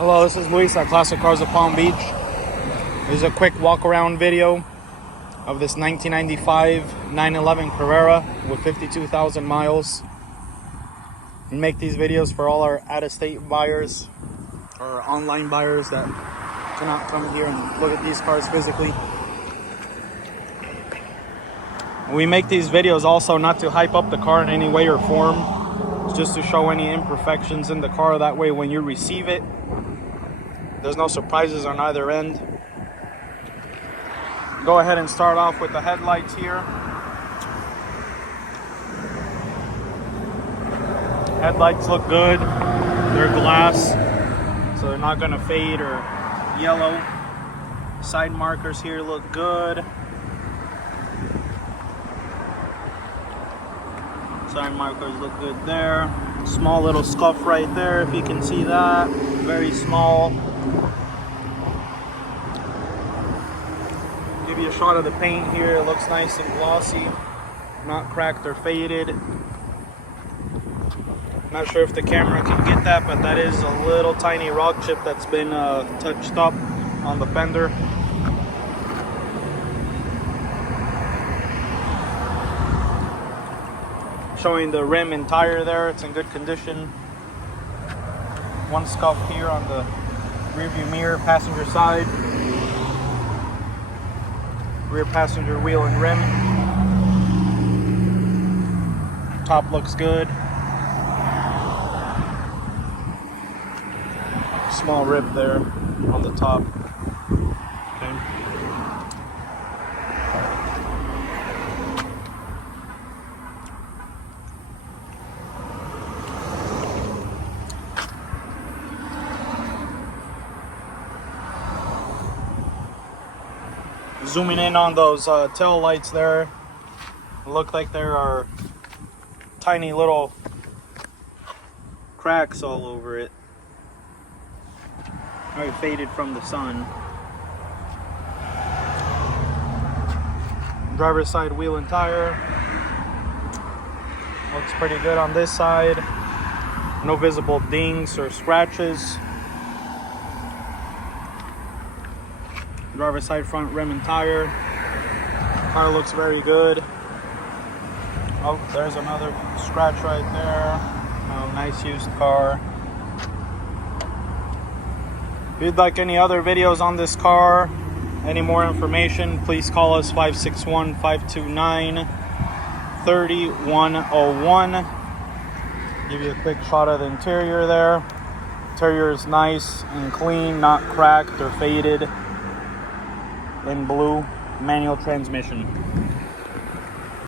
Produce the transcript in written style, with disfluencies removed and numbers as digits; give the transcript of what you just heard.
Hello, this is Luis at Classic Cars of Palm Beach. This is a quick walk around video of this 1995 911 Carrera with 52,000 miles. We make these videos for all our out-of-state buyers or online buyers that cannot come here and look at these cars physically. We make these videos also not to hype up the car in any way or form. It's just to show any imperfections in the car. That way when you receive it, there's no surprises on either end. Go ahead and start off with the headlights here. Headlights look good. They're glass, so they're not gonna fade or yellow. Side markers here look good. Side markers look good there. Small little scuff right there, if you can see that. Very small. Give you a shot of the paint here. It looks nice and glossy, not cracked or faded. Not sure if the camera can get that, but that is a little tiny rock chip that's been touched up on the fender. Showing the rim and tire there, it's in good condition. One scuff here on the rearview mirror, passenger side. Rear passenger wheel and rim. Top looks good. Small rip there on the top. Okay. Zooming in on those tail lights there, look like there are tiny little cracks all over it. Very faded from the sun. Driver's side wheel and tire looks pretty good on this side. No visible dings or scratches. Driver's side front rim and tire. Car looks very good. Oh, there's another scratch right there. Oh, nice used car. If you'd like any other videos on this car, any more information, please call us 561-529-3101. Give you a quick shot of the interior there. Interior is nice and clean, not cracked or faded. In blue, manual transmission.